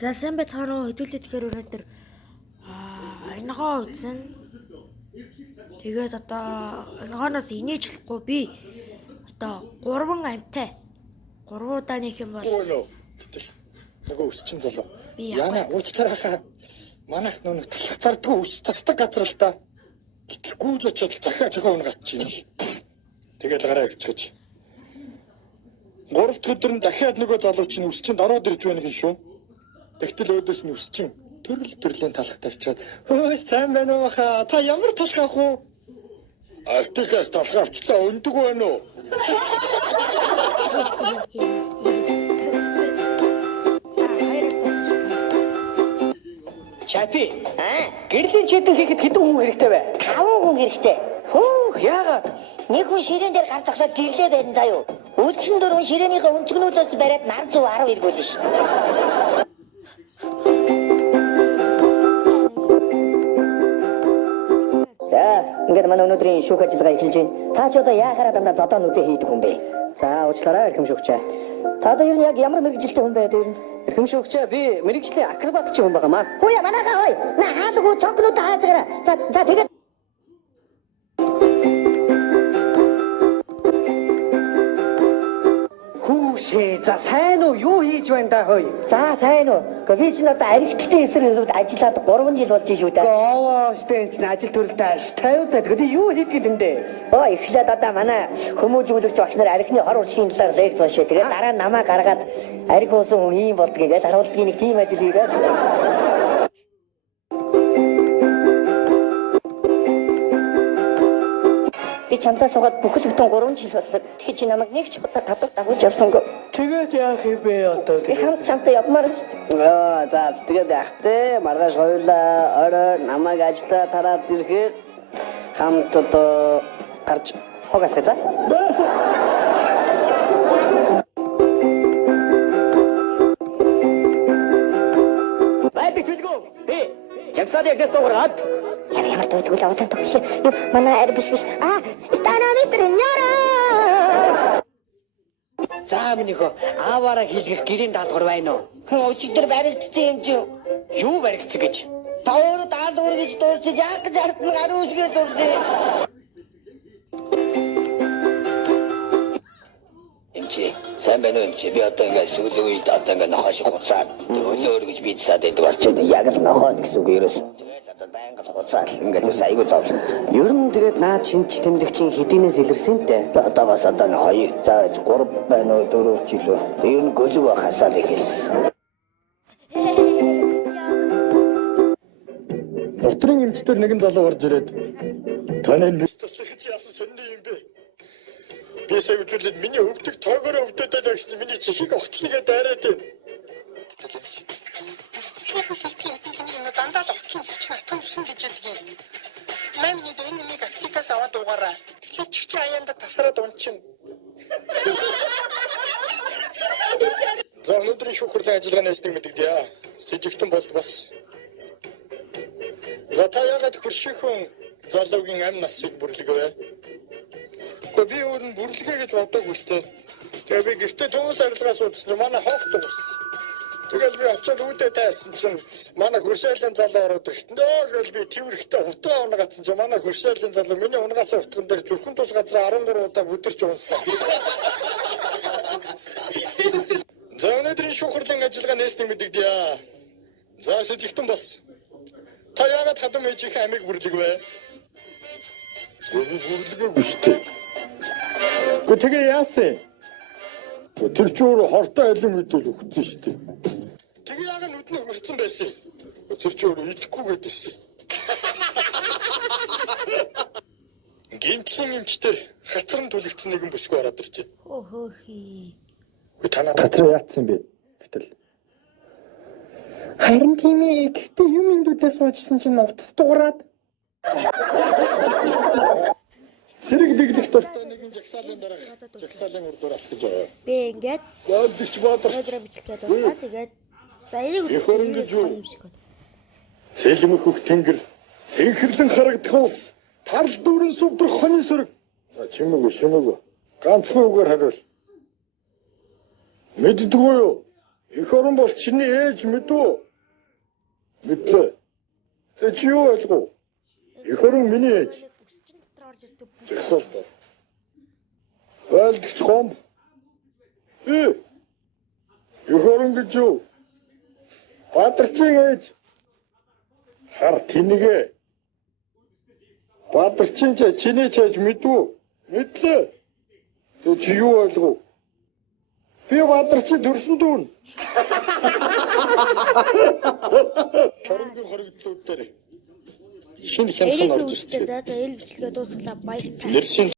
За сайн байцгаана уу хэдүүлээ тэгэхээр өнөөдөр энэгаа үзэн тэгээд одоо энэгоноос инээж болохгүй би одоо 3 амтай 3 удааных юм бол нөгөө өсчин залуу яна уучлаарай манайх нүг талах зардгүй үс тасдаг газар л та гэхгүй л очоод захиа зохион гатчих. Тэгээд гараа өвчгөж 3 дахь өдөр нь дахиад нөгөө залуу чинь өсчинд ороод ирж байна гин шүү. Тэгтэл өөдөөс нь өсчин төрлийн талах тавьчаад өө сайн байна уу хаа та ямар талах ах уу? Алтикаас талах авчлаа өндөг байна уу? Чапи гэрлийн чэдэн хийхэд хэдэн хүн хэрэгтэй вэ? 5 хүн хэрэгтэй. Хөөх яагаад? Нэг хүн ширээн дээр гар зогсоод гэрлээ барин заяо. Үлдсэн 4 ширээнийхээ өнцгнүүдээс бариад нар 110 эргүүлнэ шин. За, ингээд манай өнөөдрийн шүүх ажиллагаа эхэлж байна. Та ч одоо яахаараа дандаа зодоонуудыг хийдэг хүн бэ? За, уучлаарай эрхэм шүүгчээ. Та одоо юу яг ямар мэрэгжилтэй хүн байд вэ? Эрхэм шүүгчээ би мэрэгжлийн акробат ч хүн байгаамаа. Хөөе манайхаа хөөе. На хаалгүй цогнууд хаазгараа. За тэгээд Хүүшээ за сайн уу юу хийж байна да хөөе? за сайн уу. Би чинь одоо архитектийн эсрэг ажиллаад 3 жил болж шүү дээ. Оо штэ энэ ажил төрөлтэй аш 50 даа. Тэгээд юу хийдэг юм бэ? Эхлээд одоо манай хүмүүжүүлэгч багш нар архины хор уршигын талаар лекц уншээ. Тэгээд дараа нь намаа гаргаад архи уусан хүн ийм болдгийг ингээд харуулдаг нэг тийм ажил хийгээд. Би чамтай суугаад бүхэл бүтэн 3 жил боллоо. Тэгэхээр чи намайг нэг ч удаа тавтал дагуулж явсангүй. Тэгээд яах юм бэ одоо? Би хамт чамтай явмаар шүү дээ. За тэгээд яахтэй маргааш хоёулаа орой намайг ажиллаа тараад ирэхээр хамт одоо гарч хогоос гэж. Байдаг билгүү? Би жагсаад ягээс дуурайгаад Ямар дуудгүй л авсан тогш. Юу манай аир биш. Станамистр няра. за минийхөө ааваараа хийлгэх гэрийн даалгавар байна уу? Өчигдөр баригдсан юм чи. Юу баригдсан гэж? Та өөрөө даалгавар гэж дуусчих яг гэж хартна гар үсгээ дурсээ. Эмчи сайн байна уу эмчи би одоо ингээд сүүлийн үед одоо ингээд нохоо шиг хуцаад өлөө өргөж бийцсаад байдаг болчиход яг л нохоо гэсэн үг ерөөс тэгэл одоо байнга хуцаад ингээд ус айгуу зовлон. Ер нь тэгээд наад шинж тэмдэгчийн хэдийнээс илэрсэнтэй. Одоо бас одоо 2 зааж 3 байна уу 4 ч илүү. Ер нь гөлөг хасаад ихэлсэн. Дотрын эмчтэр нэгэн залуу орж ирээд таны нэстаслах чи яасан сонирны юм бэ? Би сая үзүүлээд миний өвдөг тоогоор өвдөд байгаа гэсэн миний чихийг огтлыгээ дайраад байна. Нэстслэхэн талтай таны юм дандаа л огтлын хүч натхан тусан гэж яддаг. Мамины энэ нэг аптекаас аваад угаараа. Тэгэхээр чихч аяанда тасраад унчин. За өнөөдрийн шүүхрлийн ажиллагаанаас нэг мэдэгдэе. Сэжигтэн болд бас. За та яагаад хөршийнхөн залуугийн амь насыг бүрлэгвэ? Гэхдээ би өөр нь бүрлэгээ гэж бодоогүй л дээ. Тэгээ би гэртээ төмөс арилгаа суудсан манай хоохт уурсан. Тэгэл би очиод үүдээ тайсан чинь манай хөршөөлөн залуу ороод ирэхдээ гэл би тэрхтээ хутгаа унгацсан чинь манай хөршөөлөн залуу миний унгацсан утган дээр зүрхэн тус газар 13 удаа бүдэрч унсан. За өнөөдрийн шүүхрлийн ажиллагаа нээсний мэдэгдэе. За сэжигтэн бас. Та яагаад хадам ээжийнхээ амийг бүрлэгвэ? Бүрлэгээгүй шүү дээ. Гэхдээ тэгээ яасан? Тэр ч өөр хортой алим мэдэл өгсөн шүү дээ. Тэгээ яагаад нүднээ хөрцөн байсан юм? Тэр ч өөр идэхгүй гэдээсэн. Гэмтлийн эмчтэр хацран түлэгдсэн нэгэн бүсгүй ороод иржээ. Хөөхий. Танаа хацраа яатсан бэ? Гэтэл харин тийм ээ. Гэхдээ юм индүүдээ суужсан чинь утас дуурайд. Сэрэг дэглэх дуртай нэгэн жагсаалын дараа жагсаалын урдуураас гэж байгаа. Би ингээд Яадч бадар. өдрөө бичлээд дуусгаа тэгээд за энийг үзчихээ юм шиг байна. Сэлмэх хөх тэнгэр сэнхэрлэн харагдах уу? Тарл дүүрэн сүвдрэх хоны сүрэг. За чимээгүй ганцхан үгээр хариул. Мэддэггүй юу? Эх орон бол чиний ээж мэдвэ? Мэдлээ. Тэ чи юу ойлгов? Эх орон миний ээж. Өсчин дотор орж ирдэг бүх Тэгсэл тоо. Байлдагч гомб. Эх орон гэж юу? Бадарчин ээж. Хар тэнэгэ. Бадарчин ч чиний ч ээж мэдвэ? Мэдлээ. Тэ чи юу ойлгов? Би бадарчин төрсөн дүүн. Чоронгийн хоригдлууд дээр шинэ хянхан орж Эрийг ирсэн. үүсдээ за эл бичлэгээ дуусглаа баяртай. Нэршин